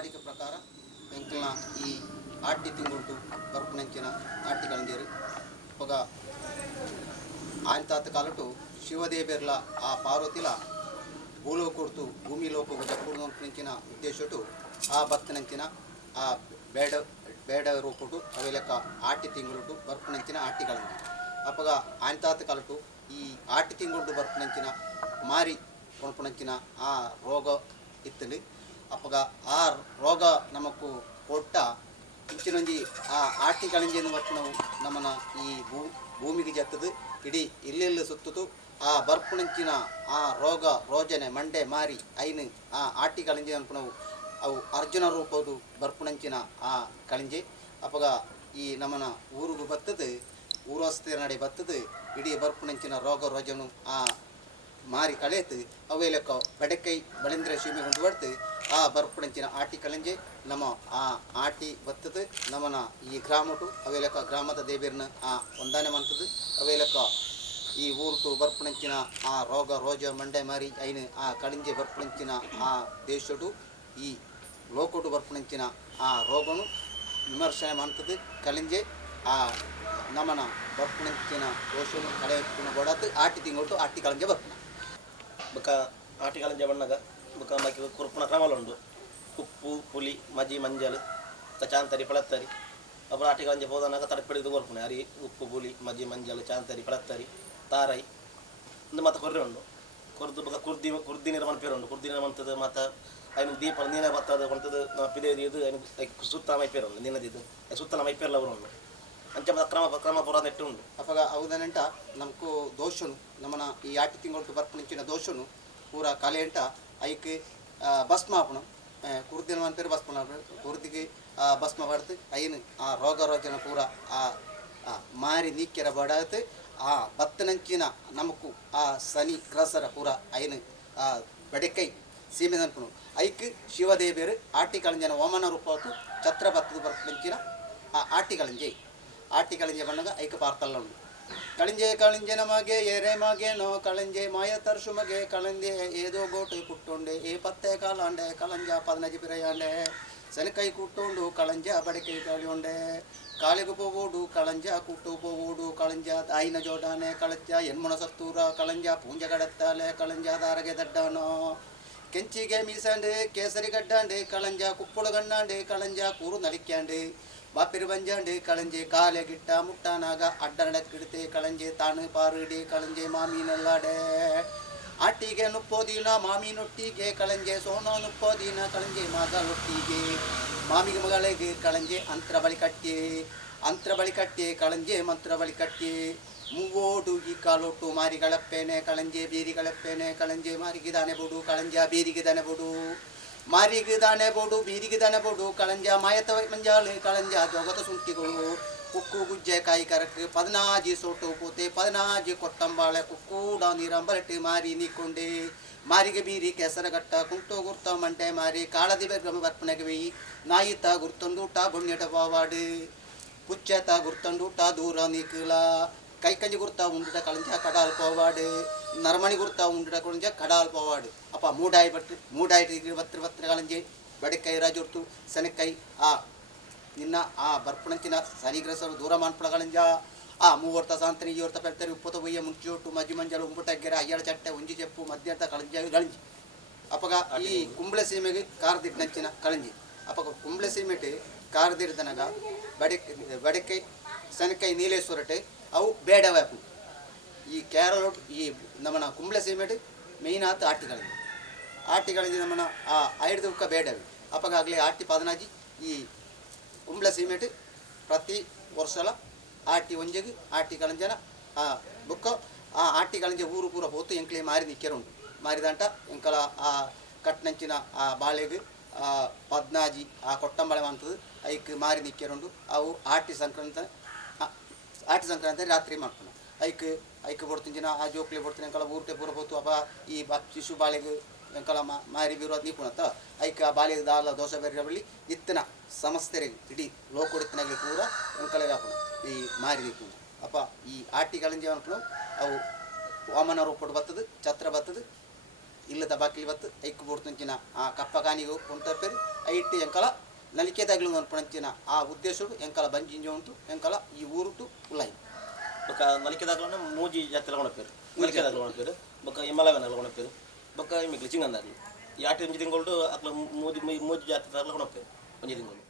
ವಾಡಿಕೆ ಪ್ರಕಾರ ಎಂಕಲ್ನ ಈ ಆಟಿ ತಿಂಗುಂಟು ಬರ್ಪುನಂಚಿನ ಆಟಿ ಕಳಂಜೇರು ಪಗ ಆಯ್ತಾತ ಕಾಲಟು ಶಿವದೇಬೇರ್ಲ ಆ ಪಾರ್ವತಿಲ ಭೂಲೋಕೊಡ್ತು ಭೂಮಿ ಲೋಕ ಜಪ್ಪುನಂಚಿನ ಉದ್ದೇಶಟು ಆ ಭಕ್ತನಂಚಿನ ಆ ಬೇಡ ಬೇಡ ರೂಪುಟು ಅವೆಲೆಕ್ಕ ಆಟಿ ತಿಂಗುಳುಟು ಬರ್ಪುನಂಚಿನ ಆಟಿ ಕಳಂಜಿ ಅಪ್ಪಗ ಆಯ್ತಾತ ಕಾಲಟು ಈ ಆಟಿ ತಿಂಗುಂಟು ಬರ್ಪುನಂಚಿನ ಮಾರಿ ಕೊಣಪುನಂಚಿನ ಆ ರೋಗ ಇತ್ತಲಿ ಅಪ್ಪಗ ಆ ರೋಗ ನಮಕು ಕೊಟ್ಟ ಇಂಚಿನೊಂಜಿ ಆ ಆಟಿ ಕಳಂಜಿಯನ್ನು ಬಟ್ಟು ನಾವು ನಮ್ಮನ ಈ ಭೂಮಿಗೆ ಜತ್ತದು ಇಡೀ ಇಲ್ಲೆಲ್ಲ ಸುತ್ತದು ಆ ಬರ್ಪುಣಂಚಿನ ಆ ರೋಗ ರೋಜನೆ ಮಂಡೆ ಮಾರಿ ಐನು ಆ ಆಟಿ ಕಳಂಜಿ ಅನ್ಪು ನಾವು ಅವು ಅರ್ಜುನ ರೂಪದು ಬರ್ಪುಣಂಚಿನ ಆ ಕಳಂಜಿ ಅಪ್ಪಗ ಈ ನಮ್ಮನ ಊರಿಗೂ ಬತ್ತದು ಊರವಸ್ಥೆ ನಡೆ ಬತ್ತದು ಇಡೀ ಬರ್ಪುಣಂಚಿನ ರೋಗ ರೋಜನು ಆ ಮಾರಿ ಕಳೆತು ಅವೇಲಕ್ಕ ಬಡಕೈ ಬಳಿಂದ್ರ ಶಿವಮಿ ಹೊಂದು ಬಡ್ತು ಆ ಬರ್ಪುಣಂಚಿನ ಆಟಿ ಕಳಂಜೆ ನಮ್ಮ ಆ ಆಟಿ ಬತ್ತದು ನಮ್ಮನ ಈ ಗ್ರಾಮಟು ಅವೇಲಕ್ಕ ಗ್ರಾಮದ ದೇವಿಯರ್ನ ಆ ಹೊಂದಾನೆ ಮಾಡ್ತದೆ ಅವೇಲಕ್ಕ ಈ ಊರುಟು ಬರ್ಪುಣಂಚಿನ ಆ ರೋಗ ರೋಜ ಮಂಡೆ ಮಾರಿ ಐನು ಆ ಕಳಿಂಜೆ ಬರ್ಪುಣಂಚಿನ ಆ ದೇಶಟು ಈ ಲೋಕೋಟು ಬರ್ಪುಣಂಚಿನ ಆ ರೋಗನು ವಿಮರ್ಶನೆ ಮಾಡ್ತದೆ ಕಳಿಂಜೆ ಆ ನಮನ ಬರ್ಪುಣಂಚಿನ ದೋಷನು ಕಳೆಯುತ್ತಿನ ಗೋಡಾತು ಆಟಿ ತಿಂಗೊಟ್ಟು ಆಟಿ ಕಳಂಜೆ ಬರ್ಪುಣ ಬೊಕ ಆಟಿ ಕಳಂಜೆ ಬಣ್ಣಗ ಬೊಕ ಮಕ್ಕಳು ಕುರುಪುನ ಕ್ರಮಲುಂಡು ಉಪ್ಪು ಪುಲಿ ಮಜ್ಜಿ ಮಂಜಲ್ ಚಾಂತರಿ ಪಳತ್ತರಿ ಅప్పుడు ಆಟಿ ಕಳಂಜೆ ಹೋದನಾಗ ತಡಪಿಡಿದು ಬರ್ಪುಣೆ ಅರಿ ಉಪ್ಪು ಪುಲಿ ಮಜ್ಜಿ ಮಂಜಲ್ ಚಾಂತರಿ ಪಳತ್ತರಿ ತಾರೈ ಒಂದು ಮತ್ತೆ ಕೊರ್ರೆ ಉಂಡು ಕೊರ್ದು ಬೊಕ ಕುರ್ದಿ ನಿರ್ಮಾಣ ಪೇರು ಉಂಡು ಕುರ್ದಿ ನಿರ್ಮಾಣದ ಮತ್ತು ಐನು ದೀಪ ನೀನ ಬತ್ತದ ಹೊಂತದ ಪಿದೇದಿ ಇದು ಐನು ಸುತ್ತ ಮೈಪೇರು ಉಂಡು ನಿನ್ನದಿದ್ದು ಸುತ್ತಲ ಮೈಪೇರ್ಲ ಅವರು ಉಂಡು ಅಂಚೆ ಕ್ರಮ ಪುರ ನೆಟ್ಟು ಉಂಡು ಅಪಗ ಅವದನೆಂಟ ನಮಕು ದೋಷನು ನಮ್ಮನ ಈ ಆಟಿ ತಿಂಗಳು ಬರ್ಪುಣಿಂಚಿನ ದೋಷನು ಪೂರ ಕಲೆ ಎಂಟ ಐಕ್ ಭಸ್ಮ ಆಪಣು ಕುರ್ದಿನ ಮನ ಪೇರು ಭಸ್ಮ ಕುರ್ದಿಗೆ ಭಸ್ಮ ಬಡ್ತು ಐನು ಆ ರೋಗ ರೋಜನ ಪೂರ ಆ ಮಾರಿ ನೀಕ್ಕೆರ ಬಡಾತು ಆ ಭತ್ತನಂಚಿನ ನಮಕು ಆ ಸನಿ ಗ್ರಸರ ಪೂರ ಐನು ಆ ಬಡೆಕೈ ಸೀಮೆ ಅನ್ಪಣು ಐಕ್ ಶಿವದೇವಿಯರು ಆಟಿ ಕಳಂಜನ ಓಮನ ರೂಪತ್ತು ಛತ್ರ ಭತ್ತದ ಬರ್ಪುಣಿಂಚಿನ ಆ ಆಟಿ ಕಳಂಜೆ ಬಣ್ಣಗ ಐಕ ಪಾರ್ತಲ್ಲ ಉಂಡು ಕಳಿಂಜೆ ಕಳಿಂಜೆ ನಮಗೆ ಏರೆ ಮಗೇನೋ ಕಳಂಜೆ ಮಾಯ ತರ್ಸು ಮಗೆ ಕಳಂಜೆ ಏದೋ ಗೋಟು ಕುಟ್ಟುಂಡೆ ಏ ಪತ್ತೆ ಕಾಲಾಂಡೆ ಕಳಂಜ 15 ಪಿರಯಾಂಡೆ ಸೆನಕೈ ಕುಟ್ಟುಂಡು ಕಳಂಜ ಬಡಕೈ ಕಳಿಯುಂಡೆ ಕಾಳಿಗೆ ಪೋಗೋಡು ಕಳಂಜ ಕುಟ್ಟು ಪೋಗೋಡು ಕಳಂಜ ಆಯಿನ ಜೋಡಾನೆ ಕಳಂಜ ಎನ್ಮುಣ ಸತ್ತೂರ ಕಳಂಜ ಪೂಂಜ ಗಡತ್ತಾಲೆ ಕಳಂಜ ದಾರಗೆ ದಡ್ಡಾನೋ ಕೆಂಚಿಗೆ ಮೀಸಂಡು ಕೇಸರಿ ಗಡ್ಡಾಂಡು ಕಳಂಜ ಕುಪ್ಪುಳು ಗಣ್ಣಾಂಡು ಕಳಂಜ ಕೂರು ನಲಿಕ್ಯಾಂಡು ಬಾಪಿರು ಬಂಜಾಂಡು ಕಳಂಜೆ ಕಾಲೆ ಗಿಟ್ಟ ಮುಟ್ಟಾನಾಗ ಅಡ್ಡನಡಕ್ಕಿಡ್ತೆ ಕಳಂಜೆ ತಾನು ಪಾರುಡಿ ಕಳಂಜೆ ಮಾಮೀನಲ್ಲಾಡೆ ಆಟಿಗೆ ನುಪ್ಪೋದಿನ ಮಾಮೀನೊಟ್ಟಿಗೆ ಕಳಂಜೆ ಸೋನೋ ನುಪ್ಪೋದಿನ ಕಳಂಜೆ ಮಗಳೊಟ್ಟಿಗೆ ಮಾಮಿಗೆ ಮಗಳಿಗೆ ಕಳಂಜೆ ಅಂತ್ರ ಬಳಿ ಕಟ್ಟಿ ಕಳಂಜೆ ಮಂತ್ರ ಬಳಿ ಕಟ್ಟಿ ಮೂವೋಡು ಈ ಕಾಲೊಟ್ಟು ಮಾರಿಗಳಪ್ಪೇನೆ ಕಳಂಜೆ ಬೀರಿಗಳಪ್ಪೇನೆ ಕಳಂಜೆ ಮಾರಿಗಿದಾನೆ ಬೋಡು ಕಳಂಜ ಬೀರಿಗಿದಾನೆ ಬೋಡು ಮಾರಿಗೆ ದಾನೆ ಬೋಡು ಬೀರಿಗೆ ದಾನೆ ಬೋಡು ಕಳಂಜ ಮಾಯತ ಮಂಜಾಳು ಕಳಂಜ ಜಗತ ಸುಂಟಿಗಳು ಕುಕ್ಕು ಗುಜ್ಜೆ ಕಾಯಿ ಕರಕ್ಕೆ 14 ಸೋಟು ಪೂತೆ 14 ಕೊತ್ತಂಬಾಳೆ ಕುಕ್ಕೂಡ ನೀರಂಬರಟ್ಟು ಮಾರಿ ನೀಕೊಂಡೆ ಮಾರಿಗೆ ಬೀರಿ ಕೆಸರಗಟ್ಟ ಕುಂಟು ಗುರ್ತ ಮಂಟೆ ಮಾರಿ ಕಾಳದಿ ಬೆರ್ಗಮ ಬರ್ಪಣೆಗೆ ವೆಯಿ ನಾಯಿತ ಗುರ್ತಂಡೂಟ ಬೊಣ್ಣೆಟ ಬಾವಾಡು ಪುಚ್ಚೆತ ಗುರ್ತಂಡೂಟ ದೂರ ನೀಕಲ ಕೈಕಂಜಿ ಗುರ್ತ ಉಂಡಿಟ ಕಳಂಜ ಕಡಾಲ್ ಪೋವಾಡು ನರಮಣಿ ಗುರ್ತ ಉಂಡಿಟ ಕಳಂಜ ಕಡಾಲ್ ಪೋವಾಡು ಅಪ್ಪ ಮೂಡಾಯಿ ಬತ್ರ ಕಳಂಜಿ ಬಡಕೈ ರಾಜುರ್ತು ಸೆನಕೈ ಆ ನಿನ್ನ ಆ ಬರ್ಪಣಂಚಿನ ಸನಿಗ್ರಸರು ದೂರ ಮಾನ್ಪಳ ಕಳಂಜ ಆ 30 ಸಾಂತನಿ 20 ಪೆಡ್ತರಿ 30 ಬಯ್ಯ ಮುಂಚೋಟು ಮಜ್ಜಿ ಮಂಜಲು ಉಂಬುಟಗ್ಗೆರೆ ಅಯ್ಯಳ ಚಟ್ಟೆ ಒಂಜಿ ಚೆಪ್ಪು ಮಧ್ಯಾಹ್ನ ಕಳಂಜಿ ಅಪ್ಪಗ ಈ ಕುಂಬಳೆ ಸೀಮೆಗೆ ಕಾರದಿಟ್ಟಂಚಿನ ಕಳಂಜಿ ಅಪ್ಪಗ ಕುಂಬಳೆ ಸೀಮೆಟ್ ಕಾರದಿಡ್ದನಗ ಬಡಕೈ ಸೆನಕೈ ನೀಲೇಶ್ವರಟೆ ಅವು ಬೇಡವ್ಯಾಪು ಈ ಕೇರಳ ಈ ನಮ್ಮನ ಕುಂಬಳೆ ಸೀಮೆಟ್ ಮೇಯ್ನ್ ಆತು ಆಟಿ ಕಳಂಜಿ ನಮ್ಮನ ಆ 5 ದಿವಸ ಬೇಡವೆ ಅಪ್ಪಗಾಗಲಿ ಆಟಿ 14 ಈ ಕುಂಬಳೆ ಸೀಮೆಟ್ ಪ್ರತಿ ವರ್ಷಲ ಆಟಿ ಒಂಜೆಗೆ ಆಟಿ ಕಳಂಜನ ಆ ಬುಕ್ಕ ಆ ಆಟಿ ಕಳಂಜೆ ಊರು ಪೂರ ಹೋತು ಎಂಕ್ಲೆ ಮಾರಿ ನಿಕ್ಕೆರುಂಟು ಮಾರಿದಂಟ ಎಂಕಲ ಆ ಕಟ್ನಂಚಿನ ಆ ಬಾಳೆಗೆ 14 ಆ ಕೊಟ್ಟಂಬಳೆ ಅಂತದ್ದು ಐಕ್ ಮಾರಿ ನಿಕ್ಕೆರುಂಟು ಅವು ಆಟಿ ಸಂಕ್ರಾಂತಿ ರಾತ್ರಿ ಮಾಡ್ಕೊಂಡು ಐಕ್ ಬಡ್ತಿಂಜಿನ ಆ ಜೋಕ್ಲೆ ಬಡ್ತೀನಿ ಎಂಕಲ ಊರ್ಟೆ ಪೂರ ಹೋತು ಅಪ್ಪ ಈ ಶಿಶು ಬಾಳೆಗೆ ಎಂಕಲ ಮಾರಿ ಬೀರೋದು ನೀಕುಣತ್ತ ಐಕ್ ಆ ಬಾಳೆಗೆ ದಾಲ ದೋಸೆ ಬೇರೆ ಬಳಿ ಇತ್ತನ ಸಮಸ್ತೆರಿಗೆ ಇಡೀ ಲೋಕೊಡಿತನಾಗಲಿ ಪೂರ ಎಂಕಲೆಗೆ ಹಾಕೋಣ ಈ ಮಾರಿ ನೀಕುಣ ಅಪ್ಪ ಈ ಆಟಿ ಕಳಂಜಿ ಅನ್ಕೊಂಡು ಅವು ವಾಮನ ರೂಪಟ್ಟು ಬರ್ತದೆ ಛತ್ರ ಬರ್ತದೆ ಇಲ್ಲದ ಬಾಕಿ ಇವತ್ತು ಐಕ್ಕು ಬೋಡ್ತಂಚಿನ ಆ ಕಪ್ಪ ಕಾನಿಗೂ ಉಂಟಪ್ಪೇರು ಐಟ್ಟು ಎಂಕಲ ನಲಿಕೆದಾಗ್ಲು ಅನ್ಪಣಂಚಿನ ಆ ಉದ್ದೇಶಗಳು ಎಂಕಲ ಬಂಜಿಂಜ ಉಂಟು ಎಂಕಲ ಈ ಊರುಟು ಉಳ್ಳಾಯಿ ಬೊಕ್ಕ ನಲಿಕೆದಾಗ್ಲನ್ನ ಮೂಜಿ ಜಾತಿ ಕೊಣಪೇರು ನಲಿಕೆದಾಗ್ಲು ಕೊಣಪೇರು ಬೊಕ್ಕ ಹಿಮಾಲಯನ ಕೊಣಪೇರು ಬೊಕ್ಕ ಮಿಕ್ಲಿ ಚಿಂಗಂದಾಗ್ಲು ಈ ಆಟಿ ಒಂಜಿ ತಿಂಗಳು ಅಕ್ಲ ಮೂಜಿ ಜಾತಿ ಕೊಣಪೇರು ಒಂಜಿ ತಿಂಗಳು